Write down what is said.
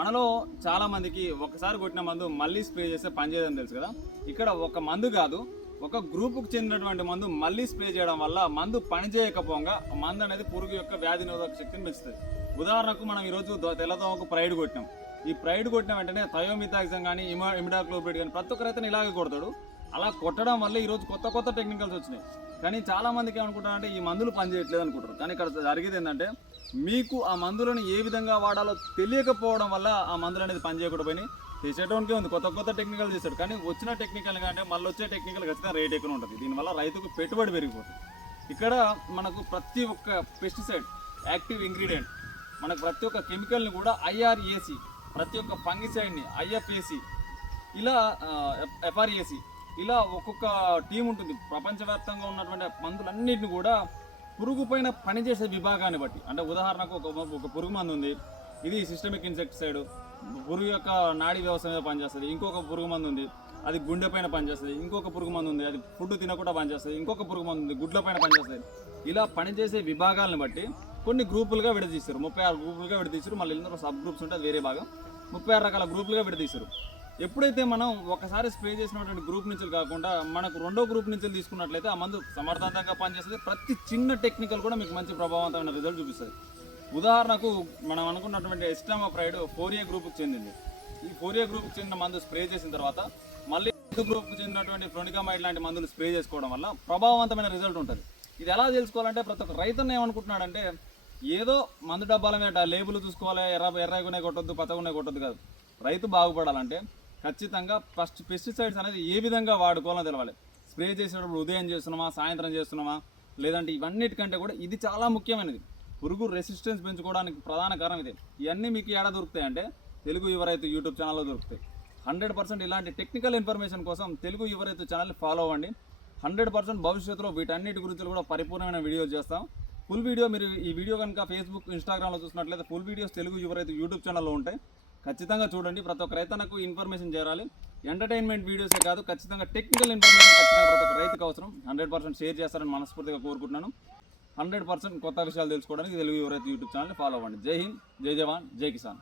మనలో చాలా మందికి ఒకసారి కొట్టిన మందు మళ్ళీ స్ప్రే చేస్తే పనిచేయదని తెలుసు కదా. ఇక్కడ ఒక మందు కాదు ఒక గ్రూపుకు చెందినటువంటి మందు మళ్ళీ స్ప్రే చేయడం వల్ల మందు పనిచేయకపోగా మందు అనేది పురుగు యొక్క వ్యాధి నిరోధక శక్తిని పెంచుతుంది. ఉదాహరణకు మనం ఈరోజు తెల్లదోమకు ప్రైడ్ కొట్టినాం. ఈ ప్రైడ్ కొట్టిన వెంటనే థయోమిథాక్సిన్ కానీ ఇమా ఇమిడాక్లోబిడ్ కానీ ప్రతి ఒక్క రైతుని ఇలాగే కొడతాడు. అలా కొట్టడం వల్ల ఈరోజు కొత్త కొత్త టెక్నికల్స్ వచ్చినాయి. కానీ చాలా మందికి ఏమనుకుంటారంటే ఈ మందులు పనిచేయట్లేదు అనుకుంటారు. కానీ ఇక్కడ జరిగేది ఏంటంటే మీకు ఆ మందులను ఏ విధంగా వాడాలో తెలియకపోవడం వల్ల ఆ మందులు అనేది పనిచేయకుండా పోయి చేసేటోనికే ఉంది. కొత్త కొత్త టెక్నికల్ చేశాడు. కానీ వచ్చిన టెక్నికల్ కంటే మళ్ళీ వచ్చే టెక్నికల్ ఖచ్చితంగా రేట్ ఎక్కువ ఉంటుంది. దీనివల్ల రైతుకు పెట్టుబడి పెరిగిపోతుంది. ఇక్కడ మనకు ప్రతి ఒక్క పెస్టిసైడ్ యాక్టివ్ ఇంగ్రీడియంట్ మనకు ప్రతి ఒక్క కెమికల్ని కూడా ఐఆర్ఏసి ప్రతి ఒక్క ఫంగిసైడ్ని ఐఎఫ్ఏసి ఇలా ఎఫ్ఆర్ఏసి ఇలా ఒక్కొక్క టీం ఉంటుంది. ప్రపంచవ్యాప్తంగా ఉన్నటువంటి మందులన్నింటిని కూడా పురుగు పైన పనిచేసే విభాగాన్ని బట్టి. అంటే ఉదాహరణకు ఒక ఒక పురుగు మందు ఉంది. ఇది సిస్టమిక్ ఇన్సెక్టిసైడ్ పురుగు యొక్క నాడీ వ్యవస్థ మీద పనిచేస్తుంది. ఇంకొక పురుగు మందు ఉంది. అది గుండె పైన పనిచేస్తుంది. ఇంకొక పురుగు మందు ఉంది. అది ఫుడ్ తినకుండా పనిచేస్తుంది. ఇంకొక పురుగు మందు ఉంది. గుడ్ల పైన పనిచేస్తుంది. ఇలా పనిచేసే విభాగాలను బట్టి కొన్ని గ్రూపులుగా విడదీశారు ముప్పై ఆరు గ్రూపులుగా విడదీశారు మళ్ళీ ఎన్నో సబ్ గ్రూప్స్ ఉంటే అది వేరే భాగం. ముప్పై ఆరు రకాల గ్రూపులుగా విడదీశారు ఎప్పుడైతే మనం ఒకసారి స్ప్రే చేసినటువంటి గ్రూప్ నుంచి కాకుండా మనకు రెండో గ్రూప్ నుంచి తీసుకున్నట్లయితే ఆ మందు సమర్థవంతంగా పనిచేస్తుంది. ప్రతి చిన్న టెక్నికల్ కూడా మీకు మంచి ప్రభావవంతమైన రిజల్ట్ చూపిస్తుంది. ఉదాహరణకు మనం అనుకున్నటువంటి ఎస్టామా ప్రైడ్ ఫోరియా గ్రూప్కి చెందింది. ఈ ఫోరియా గ్రూప్కి చెందిన మందు స్ప్రే చేసిన తర్వాత మళ్ళీ గ్రూప్కి చెందినటువంటి ఫ్రోనికామైడ్ లాంటి మందులు స్ప్రే చేసుకోవడం వల్ల ప్రభావవంతమైన రిజల్ట్ ఉంటుంది. ఇది ఎలా తెలుసుకోవాలంటే ప్రతి ఒక్క రైతున్న ఏమనుకుంటున్నాడంటే ఏదో మందు డబ్బాల మీద లేబుల్ చూసుకోవాలి ఎర్ర ఎర్రగునే కొట్టద్దు పచ్చగునే కొట్టొద్దు కాదు. రైతు బాగుపడాలంటే ఖచ్చితంగా ఫస్ట్ పెస్టిసైడ్స్ అనేది ఏ విధంగా వాడుకోవాలో తెలవాలి. స్ప్రే చేసేటప్పుడు ఉదయం చేస్తున్నామా సాయంత్రం చేస్తున్నామా లేదంటే ఇవన్నిటికంటే కూడా ఇది చాలా ముఖ్యమైనది. పురుగు రెసిస్టెన్స్ పెంచుకోవడానికి ప్రధాన కారణం ఇదే. ఇవన్నీ మీకు ఎడ దొరుకుతాయి అంటే తెలుగు యువ రైతు యూట్యూబ్ ఛానల్లో దొరుకుతాయి. హండ్రెడ్ పర్సెంట్ ఇలాంటి టెక్నికల్ ఇన్ఫర్మేషన్ కోసం తెలుగు యువరైతు ఛానల్ ఛానల్ని ఫాలో అవ్వండి. హండ్రెడ్ పర్సెంట్ భవిష్యత్తులో వీటన్నిటి గురించి కూడా పరిపూర్ణమైన వీడియోలు చేస్తాం. ఫుల్ వీడియో మీరు ఈ వీడియో కనుక ఫేస్బుక్ ఇన్స్టాగ్రామ్లో చూసినట్లయితే ఫుల్ వీడియోస్ తెలుగు యువరైతే యూట్యూబ్ ఛానల్లో ఉంటాయి. ఖచ్చితంగా చూడండి. ప్రతి ఒక్క రైతన్నకు ఇన్ఫర్మేషన్ చేరాలి. ఎంటర్టైన్మెంట్ వీడియోసే కాదు ఖచ్చితంగా టెక్నికల్ ఇన్ఫర్మేషన్ ఖచ్చితంగా ప్రతి ఒక్క రైతుకు అవసరం. హండ్రెడ్ పర్సెంట్ షేర్ చేస్తారని మనస్ఫూర్తిగా కోరుకుంటున్నాను. హండ్రెడ్ పర్సెంట్ కొత్త విషయాలు తెలుసుకోవడానికి తెలుగు యువ యూట్యూబ్ ఛానల్ని ఫాలో అవ్వండి. జై హింద్ జై జవాన్ జై కిసాన్.